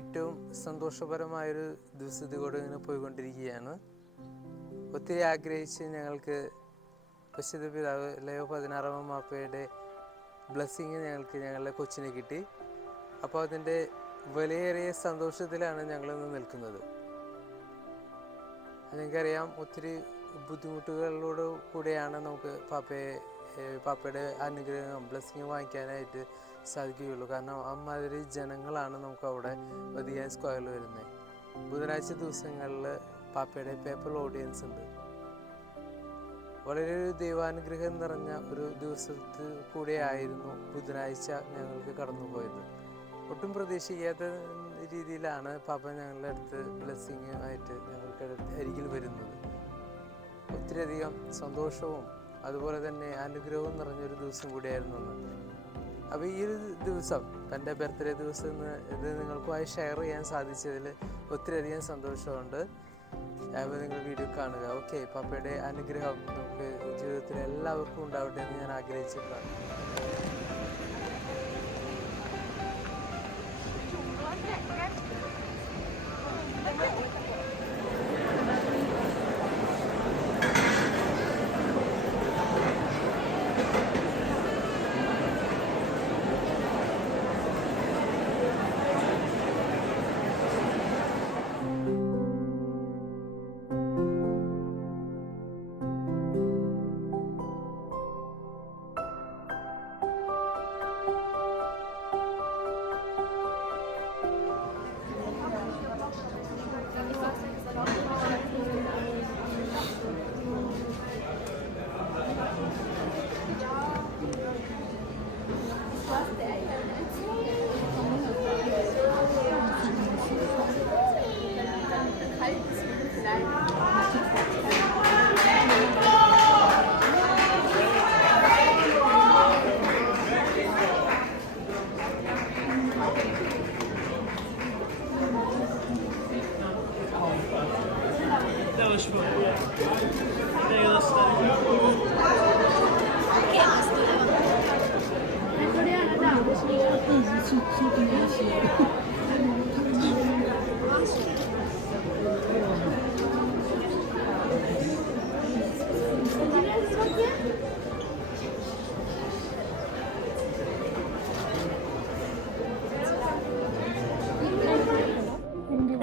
ഏറ്റവും സന്തോഷപരമായൊരു ദിവസത്തിലൂടെ ഇങ്ങനെ പോയിക്കൊണ്ടിരിക്കുകയാണ്. ഒത്തിരി ആഗ്രഹിച്ച് ഞങ്ങൾക്ക് പരിശുദ്ധ പിതാവ് ലയോ 16 മാപ്പയുടെ ബ്ലെസ്സിങ് ഞങ്ങളുടെ കൊച്ചിനെ കിട്ടി. അപ്പോൾ അതിൻ്റെ വിലയേറിയ സന്തോഷത്തിലാണ് ഞങ്ങളിന്ന് നിൽക്കുന്നത്. നിങ്ങൾക്കറിയാം, ഒത്തിരി ബുദ്ധിമുട്ടുകളിലൂടെ കൂടെയാണ് നമുക്ക് പാപ്പയുടെ അനുഗ്രഹം ബ്ലെസ്സിങ് വാങ്ങിക്കാനായിട്ട് സാധിക്കുകയുള്ളൂ. കാരണം അമ്മാതിരി ജനങ്ങളാണ് നമുക്ക് അവിടെ വതിയായ സ്ക്വയറിൽ വരുന്നത്. ബുധനാഴ്ച ദിവസങ്ങളിൽ പാപ്പയുടെ പേപ്പർ ഓഡിയൻസ് ഉണ്ട്. വളരെ ഒരു ദൈവാനുഗ്രഹം നിറഞ്ഞ ഒരു ദിവസത്തിൽ കൂടെയായിരുന്നു ബുധനാഴ്ച ഞങ്ങൾക്ക് കടന്നുപോയത്. ഒട്ടും പ്രതീക്ഷിക്കാത്ത രീതിയിലാണ് പാപ്പ ഞങ്ങളുടെ അടുത്ത് ബ്ലെസ്സിങ് ആയിട്ട് ഞങ്ങൾക്ക് അരികിൽ വരുന്നത്. ഒത്തിരിയധികം സന്തോഷവും അതുപോലെ തന്നെ അനുഗ്രഹവും നിറഞ്ഞൊരു ദിവസം കൂടിയായിരുന്നു അന്ന്. അപ്പോൾ ഈ ഒരു ദിവസം, എൻ്റെ ബർത്ത്ഡേ ദിവസം ഇത് നിങ്ങൾക്കുമായി ഷെയർ ചെയ്യാൻ സാധിച്ചതിൽ ഒത്തിരിയധികം സന്തോഷമുണ്ട്. അപ്പോൾ നിങ്ങൾ വീഡിയോ കാണുക. ഓക്കെ, പാപ്പയുടെ അനുഗ്രഹം നമുക്ക് ജീവിതത്തിൽ എല്ലാവർക്കും ഉണ്ടാവട്ടെ എന്ന് ഞാൻ ആഗ്രഹിച്ചിട്ടാണ്.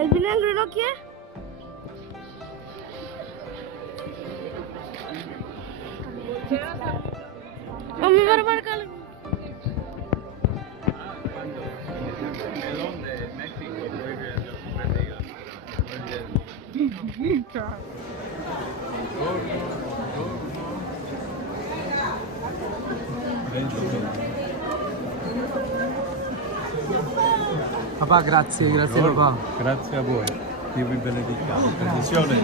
El vinagre no quiere. Mami, barbar cal. Papà, grazie papà. Grazie a voi, Dio vi benedica. Benedizione.